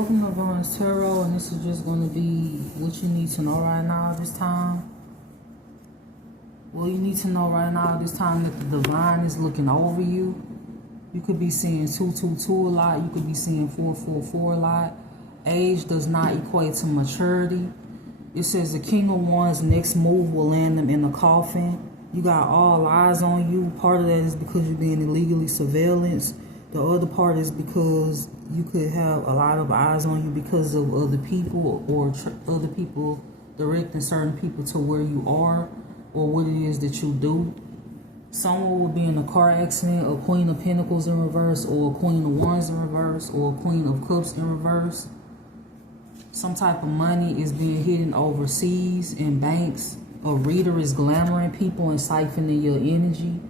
Welcome to Vern's Tarot, and this is just going to be what you need to know right now this time. Well, you need to know right now this time that the divine is looking over you. You could be seeing 222 a lot. You could be seeing 444 a lot. Age does not equate to maturity. It says the King of Wands' next move will land them in a coffin. You got all eyes on you. Part of that is because you're being illegally surveillanced. The other part is because you could have a lot of eyes on you because of other people or other people directing certain people to where you are or what it is that you do. Someone will be in a car accident, a Queen of Pentacles in reverse, or a Queen of Wands in reverse, or a Queen of Cups in reverse. Some type of money is being hidden overseas in banks. A reader is glamoring people and siphoning your energy.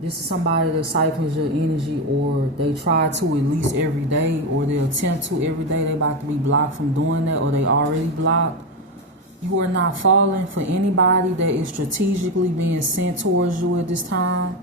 This is somebody that siphons your energy, or they try to at least every day, or they attempt to every day. They about to be blocked from doing that, or they already blocked. You are not falling for anybody that is strategically being sent towards you at this time.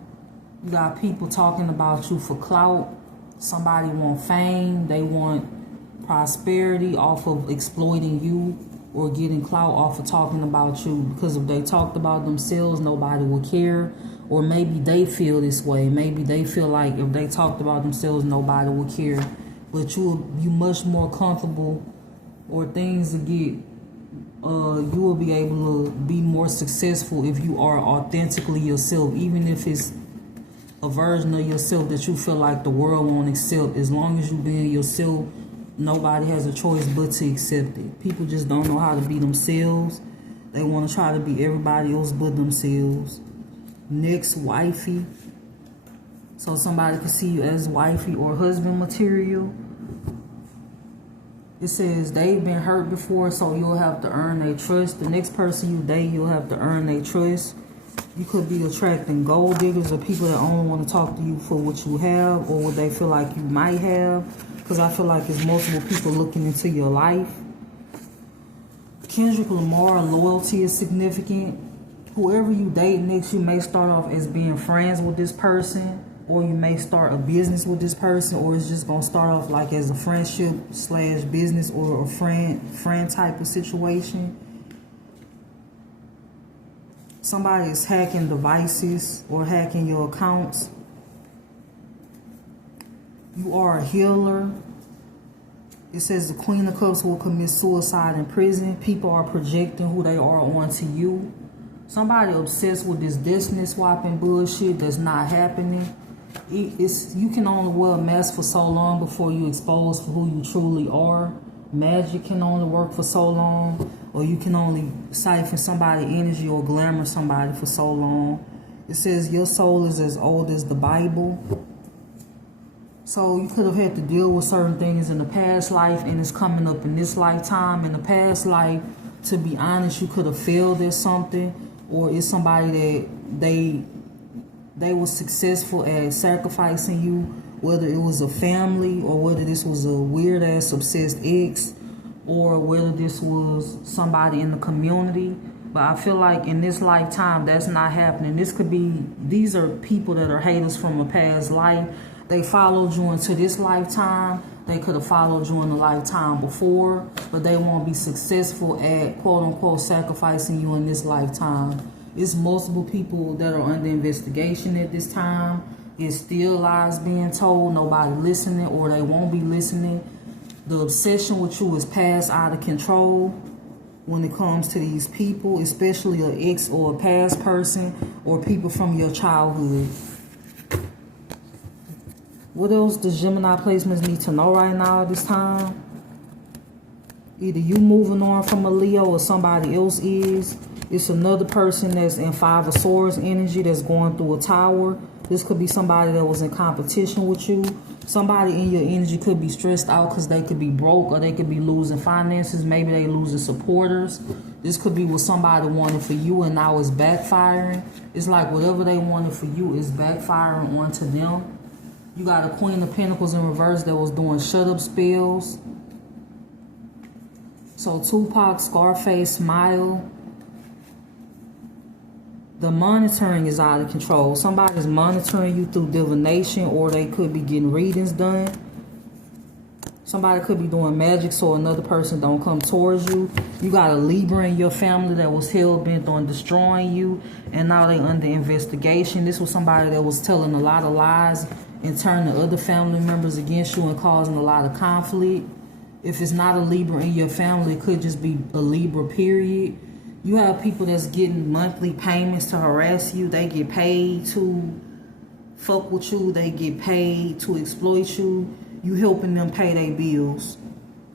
You got people talking about you for clout. Somebody want fame. They want prosperity off of exploiting you or getting clout off of talking about you, because if they talked about themselves, nobody would care. Or maybe they feel this way. Maybe they feel like if they talked about themselves, nobody would care. But you much more comfortable, or things to get, you will be able to be more successful if you are authentically yourself, even if it's a version of yourself that you feel like the world won't accept. As long as you being yourself, nobody has a choice but to accept it. People just don't know how to be themselves. They want to try to be everybody else but themselves. Next, wifey. So somebody can see you as wifey or husband material. It says they've been hurt before, so you'll have to earn their trust. The next person you date, you'll have to earn their trust. You could be attracting gold diggers or people that only want to talk to you for what you have or what they feel like you might have. Because I feel like there's multiple people looking into your life. Kendrick Lamar, loyalty is significant. Whoever you date next, you may start off as being friends with this person, or you may start a business with this person, or it's just going to start off like as a friendship / business or a friend type of situation. Somebody is hacking devices or hacking your accounts. You are a healer. It says the Queen of Cups will commit suicide in prison. People are projecting who they are onto you. Somebody obsessed with this destiny swapping bullshit that's not happening. You can only wear a mask for so long before you expose for who you truly are. Magic can only work for so long, or you can only siphon somebody's energy or glamour somebody for so long. It says your soul is as old as the Bible. So you could have had to deal with certain things in the past life, and it's coming up in this lifetime. In the past life, to be honest, you could have failed at something, or it's somebody that they were successful at sacrificing you, whether it was a family or whether this was a weird ass obsessed ex, or whether this was somebody in the community. But I feel like in this lifetime, that's not happening. These are people that are haters from a past life. They followed you into this lifetime. They could have followed you in the lifetime before, but they won't be successful at quote-unquote sacrificing you in this lifetime. It's multiple people that are under investigation at this time. It's still lies being told, nobody listening, or they won't be listening. The obsession with you is past out of control when it comes to these people, especially an ex or a past person or people from your childhood. What else does Gemini placements need to know right now at this time? Either you moving on from a Leo or somebody else is. It's another person that's in Five of Swords energy that's going through a tower. This could be somebody that was in competition with you. Somebody in your energy could be stressed out because they could be broke, or they could be losing finances. Maybe they losing supporters. This could be what somebody wanted for you and now it's backfiring. It's like whatever they wanted for you is backfiring onto them. You got a Queen of Pentacles in reverse that was doing shut-up spells. So Tupac, Scarface, Smile. The monitoring is out of control. Somebody's monitoring you through divination, or they could be getting readings done. Somebody could be doing magic so another person don't come towards you. You got a Libra in your family that was hell-bent on destroying you, and now they under investigation. This was somebody that was telling a lot of lies and turning other family members against you and causing a lot of conflict. If it's not a Libra in your family, it could just be a Libra, period. You have people that's getting monthly payments to harass you. They get paid to fuck with you. They get paid to exploit you. You helping them pay their bills.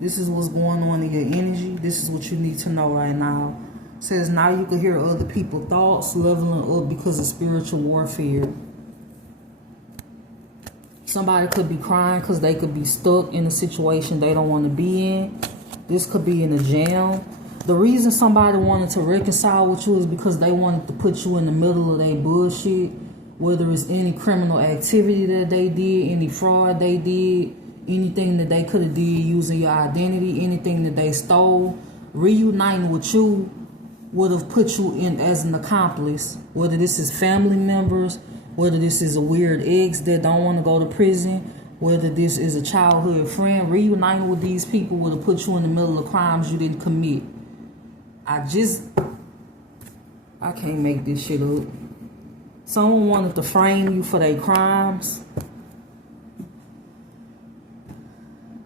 This is what's going on in your energy. This is what you need to know right now. It says now you can hear other people's thoughts leveling up because of spiritual warfare. Somebody could be crying because they could be stuck in a situation they don't want to be in. This could be in a jam. The reason somebody wanted to reconcile with you is because they wanted to put you in the middle of their bullshit. Whether it's any criminal activity that they did, any fraud they did, anything that they could have did using your identity, anything that they stole, reuniting with you would have put you in as an accomplice. Whether this is family members, whether this is a weird ex that don't want to go to prison, whether this is a childhood friend, reuniting with these people would have put you in the middle of crimes you didn't commit. I can't make this shit up. Someone wanted to frame you for their crimes.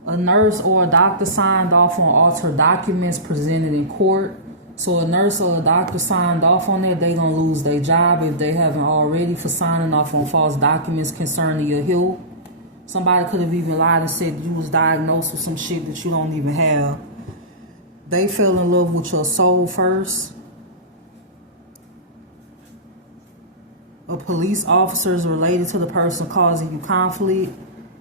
A nurse or a doctor signed off on altered documents presented in court. So a nurse or a doctor signed off on that, they gonna lose their job if they haven't already for signing off on false documents concerning your health. Somebody could have even lied and said you was diagnosed with some shit that you don't even have. They fell in love with your soul first. A police officer is related to the person causing you conflict.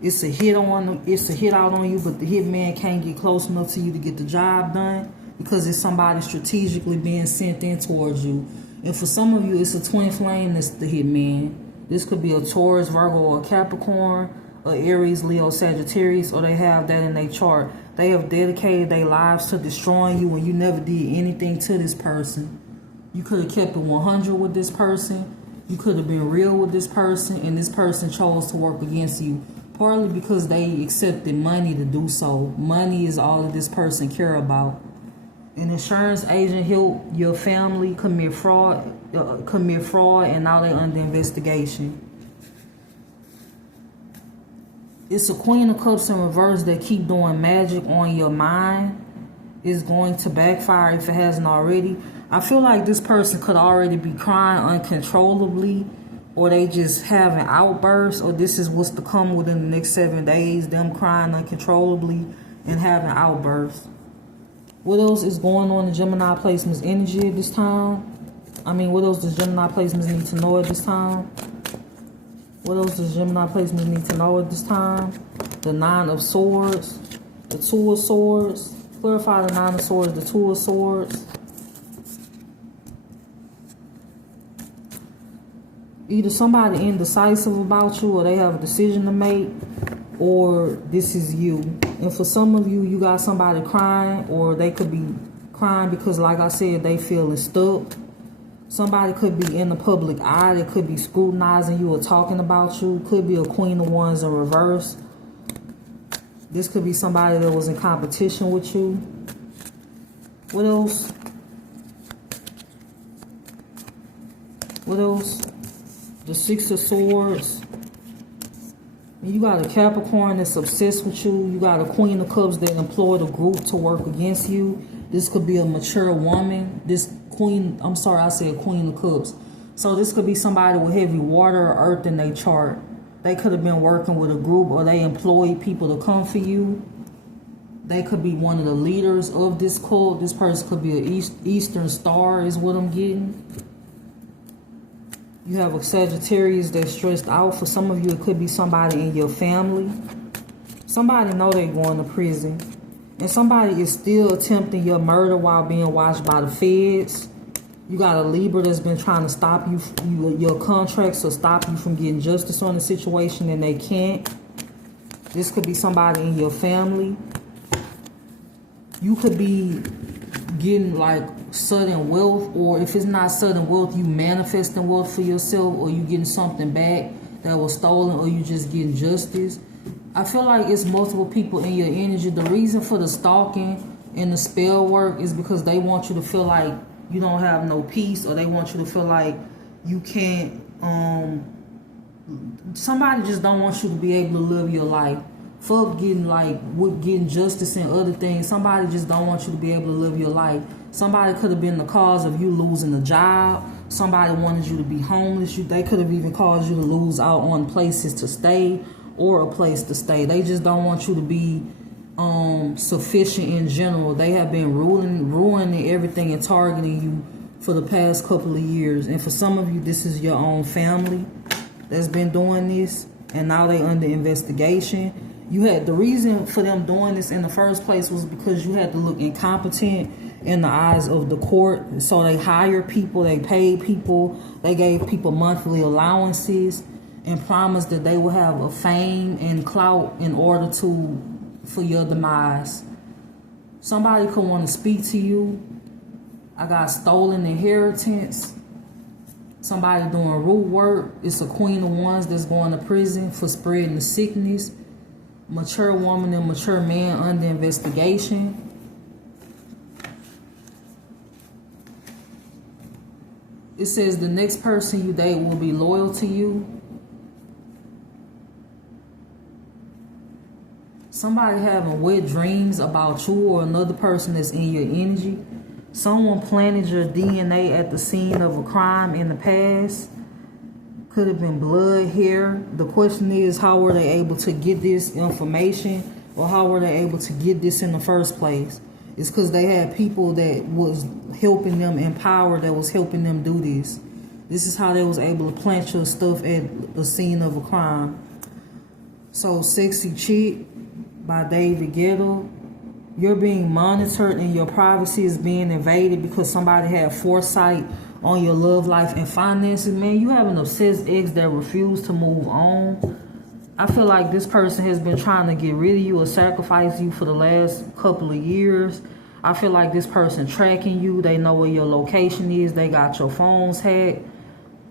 It's a hit out on you, but the hitman can't get close enough to you to get the job done because it's somebody strategically being sent in towards you. And for some of you, it's a twin flame that's the hitman. This could be a Taurus, Virgo, or a Capricorn, or Aries, Leo, Sagittarius, or they have that in their chart. They have dedicated their lives to destroying you when you never did anything to this person. You could have kept it 100 with this person. You could have been real with this person, and this person chose to work against you. Partly because they accepted money to do so. Money is all that this person care about. An insurance agent helped your family commit fraud, and now they're under investigation. It's a Queen of Cups in reverse that keep doing magic on your mind. It's going to backfire if it hasn't already. I feel like this person could already be crying uncontrollably, or they just having outbursts, or this is what's to come within the next 7 days, them crying uncontrollably and having outbursts. What else is going on in Gemini placements energy at this time? What else does Gemini placements need to know at this time? What else does Gemini placements need to know at this time? The Nine of Swords, the Two of Swords. Clarify the Nine of Swords, the Two of Swords. Either somebody indecisive about you, or they have a decision to make, or this is you. And for some of you, you got somebody crying, or they could be crying because, like I said, they feeling stuck. Somebody could be in the public eye. They could be scrutinizing you or talking about you. Could be a Queen of Wands in reverse. This could be somebody that was in competition with you. What else? What else? The Six of Swords. You got a Capricorn that's obsessed with you. You got a Queen of Cups that employed a group to work against you. This could be a mature woman. This Queen, I'm sorry, I said Queen of Cups. So this could be somebody with heavy water or earth in their chart. They could have been working with a group, or they employed people to come for you. They could be one of the leaders of this cult. This person could be an Eastern Star is what I'm getting. You have a Sagittarius that's stressed out. For some of you, it could be somebody in your family. Somebody know they're going to prison. And somebody is still attempting your murder while being watched by the feds. You got a Libra that's been trying to stop you, your contracts, or stop you from getting justice on the situation, and they can't. This could be somebody in your family. You could be getting like sudden wealth, or if it's not sudden wealth, you manifesting wealth for yourself, or you getting something back that was stolen, or you just getting justice. I feel like it's multiple people in your energy. The reason for the stalking and the spell work is because they want you to feel like you don't have no peace, or they want you to feel like you can't, somebody just don't want you to be able to live your life. Fuck getting like with getting justice and other things. Somebody just don't want you to be able to live your life. Somebody could have been the cause of you losing a job. Somebody wanted you to be homeless. They could have even caused you to lose out on places to stay or a place to stay. They just don't want you to be sufficient in general. They have been ruining everything and targeting you for the past couple of years. And for some of you, this is your own family that's been doing this, and now they under investigation. You had the reason for them doing this in the first place was because you had to look incompetent in the eyes of the court. So they hired people, they paid people, they gave people monthly allowances and promised that they would have a fame and clout in order for your demise. Somebody could want to speak to you. I got stolen inheritance. Somebody doing root work. It's a Queen of Wands that's going to prison for spreading the sickness. Mature woman and mature man under investigation. It says the next person you date will be loyal to you. Somebody having wet dreams about you or another person that's in your energy. Someone planted your DNA at the scene of a crime in the past. Could have been blood, hair. The question is, how were they able to get this information, or how were they able to get this in the first place? It's because they had people that was helping them in power, that was helping them do this. This is how they was able to plant your stuff at the scene of a crime. So, Sexy Chick by David Guetta. You're being monitored and your privacy is being invaded because somebody had foresight on your love life and finances. Man, you have an obsessed ex that refused to move on. I feel like this person has been trying to get rid of you or sacrifice you for the last couple of years. I feel like this person tracking you. They know where your location is. They got your phones hacked.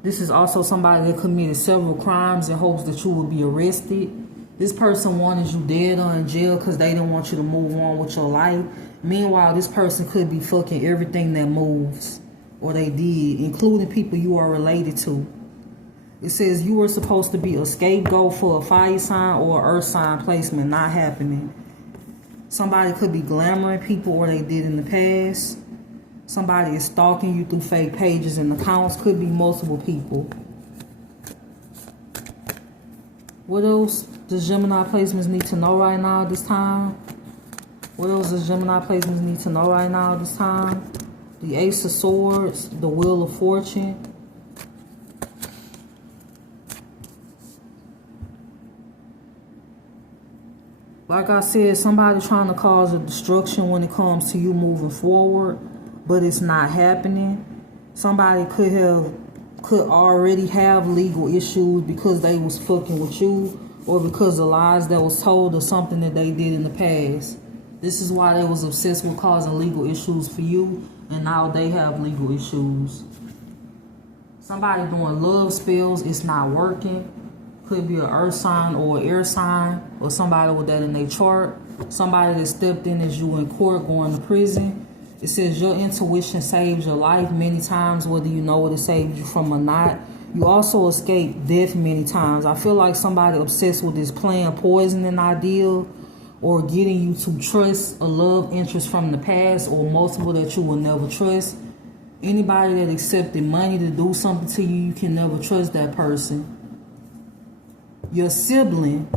This is also somebody that committed several crimes in hopes that you would be arrested. This person wanted you dead or in jail because they didn't want you to move on with your life. Meanwhile, this person could be fucking everything that moves, or they did, including people you are related to. It says you were supposed to be a scapegoat for a fire sign or earth sign placement, not happening. Somebody could be glamoring people, or they did in the past. Somebody is stalking you through fake pages and accounts. Could be multiple people. What else does Gemini placements need to know right now at this time? What else does Gemini placements need to know right now at this time? The Ace of Swords, the Wheel of Fortune. Like I said, somebody trying to cause a destruction when it comes to you moving forward, but it's not happening. Somebody could already have legal issues because they was fucking with you, or because of lies that was told, or something that they did in the past. This is why they was obsessed with causing legal issues for you, and now they have legal issues. Somebody doing love spells, it's not working. Could be an earth sign or an air sign, or somebody with that in their chart. Somebody that stepped in as you in court going to prison. It says your intuition saved your life many times, whether you know what it saved you from or not. You also escaped death many times. I feel like somebody obsessed with this playing poisoning ideal, or getting you to trust a love interest from the past, or multiple that you will never trust. Anybody that accepted money to do something to you, you can never trust that person. Your sibling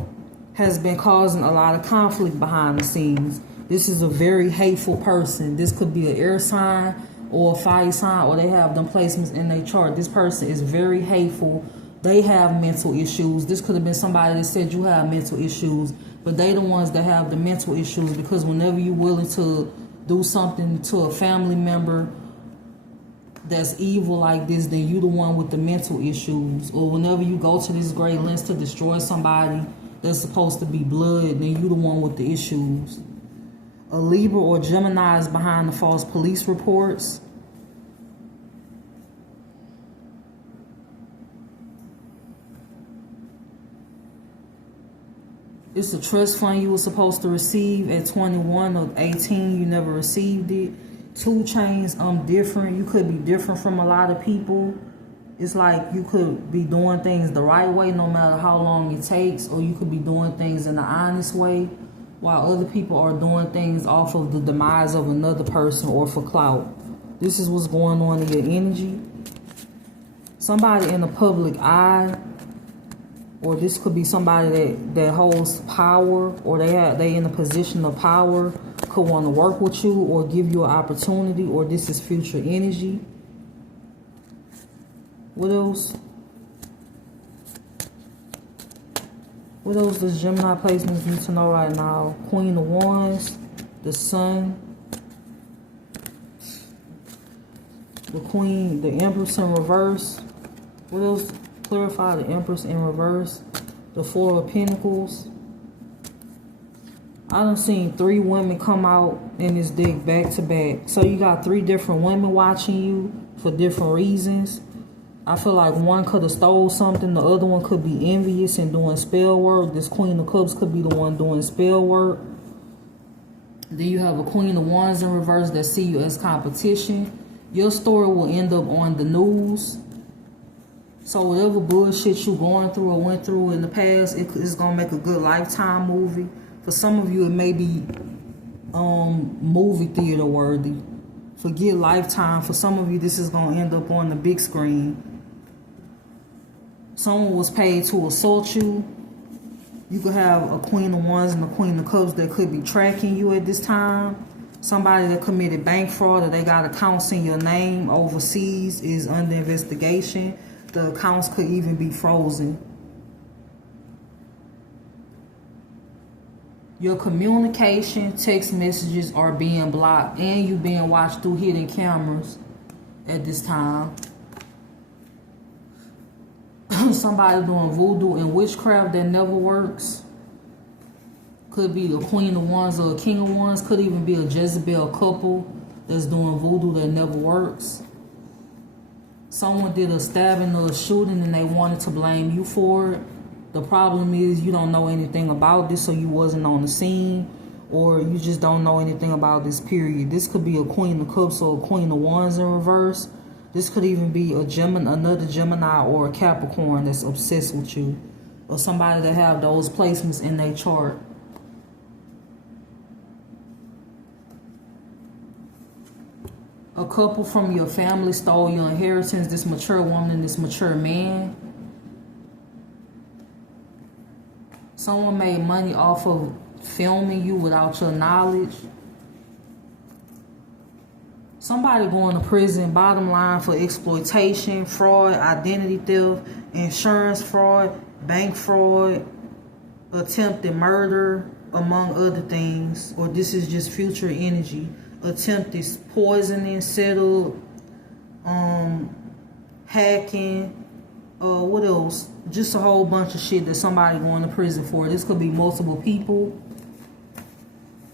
has been causing a lot of conflict behind the scenes. This is a very hateful person. This could be an air sign or a fire sign, or they have them placements in their chart. This person is very hateful. They have mental issues. This could have been somebody that said you have mental issues, but they the ones that have the mental issues, because whenever you're willing to do something to a family member that's evil like this, then you the one with the mental issues. Or whenever you go to this great lengths to destroy somebody that's supposed to be blood, then you the one with the issues. A Libra or Gemini is behind the false police reports. It's a trust fund you were supposed to receive at 21 or 18. You never received it. 2 chains, different. You could be different from a lot of people. It's like you could be doing things the right way no matter how long it takes, or you could be doing things in an honest way while other people are doing things off of the demise of another person or for clout. This is what's going on in your energy. Somebody in the public eye, or this could be somebody that holds power, or they in a position of power, could want to work with you or give you an opportunity, or this is future energy. What else? What else does Gemini placements need to know right now? Queen of Wands, the Sun, the Queen, the Empress in reverse. What else? Clarify the Empress in reverse. The Four of Pentacles. I done seen 3 women come out in this deck back to back. So you got 3 different women watching you for different reasons. I feel like one could have stole something. The other one could be envious and doing spell work. This Queen of Cups could be the one doing spell work. Then you have a Queen of Wands in reverse that see you as competition. Your story will end up on the news. So whatever bullshit you going through or went through in the past, it's going to make a good Lifetime movie. For some of you, it may be movie theater worthy. Forget Lifetime. For some of you, this is going to end up on the big screen. Someone was paid to assault you. You could have a Queen of Wands and a Queen of Cups that could be tracking you at this time. Somebody that committed bank fraud, or they got accounts in your name overseas, is under investigation. The accounts could even be frozen. Your communication, text messages are being blocked, and you being watched through hidden cameras at this time. Somebody doing voodoo and witchcraft that never works. Could be a Queen of Wands or a King of Wands. Could even be a Jezebel couple that's doing voodoo that never works. Someone did a stabbing or a shooting and they wanted to blame you for it. The problem is you don't know anything about this, so you wasn't on the scene, or you just don't know anything about this period. This could be a Queen of Cups or a Queen of Wands in reverse. This could even be a Gemini, another Gemini or a Capricorn that's obsessed with you, or somebody that have those placements in their chart. A couple from your family stole your inheritance. This mature woman and this mature man. Someone made money off of filming you without your knowledge. Somebody going to prison, bottom line, for exploitation, fraud, identity theft, insurance fraud, bank fraud, attempted murder, among other things. Or this is just future energy. Attempted poisoning, settled, hacking, what else? Just a whole bunch of shit that somebody going to prison for. This could be multiple people.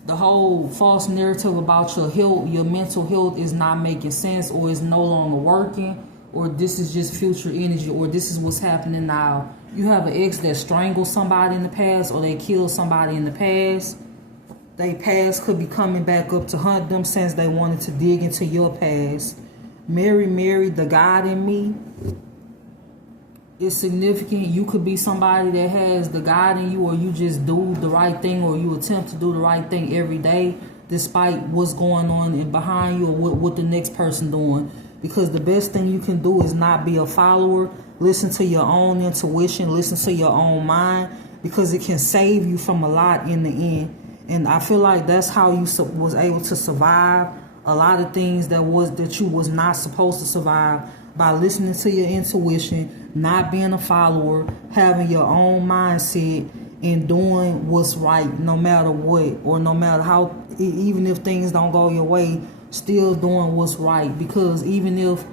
The whole false narrative about your health, your mental health, is not making sense, or is no longer working, or this is just future energy, or this is what's happening now. You have an ex that strangled somebody in the past, or they killed somebody in the past. They past could be coming back up to hunt them since they wanted to dig into your past. Mary, the God in me is significant. You could be somebody that has the God in you, or you just do the right thing, or you attempt to do the right thing every day despite what's going on and behind you, or what the next person doing. Because the best thing you can do is not be a follower. Listen to your own intuition. Listen to your own mind, because it can save you from a lot in the end. And I feel like that's how you was able to survive a lot of things that you was not supposed to survive, by listening to your intuition, not being a follower, having your own mindset, and doing what's right no matter what, or no matter how, even if things don't go your way, still doing what's right. Because even if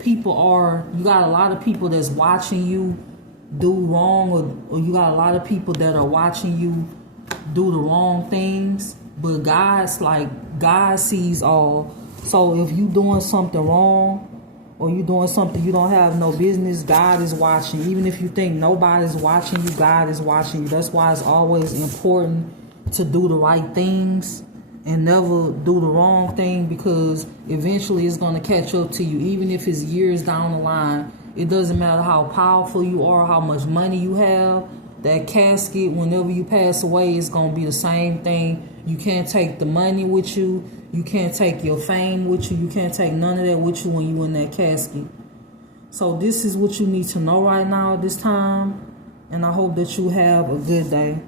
people are, you got a lot of people that's watching you do wrong, or you got a lot of people that are watching you do the wrong things, but God sees all. So if you doing something wrong, or you doing something you don't have no business, God is watching. Even if you think nobody's watching you, God is watching you. That's why it's always important to do the right things and never do the wrong thing, because eventually it's going to catch up to you. Even if it's years down the line, it doesn't matter how powerful you are, how much money you have. That casket, whenever you pass away, it's going to be the same thing. You can't take the money with you. You can't take your fame with you. You can't take none of that with you when you're in that casket. So this is what you need to know right now at this time. And I hope that you have a good day.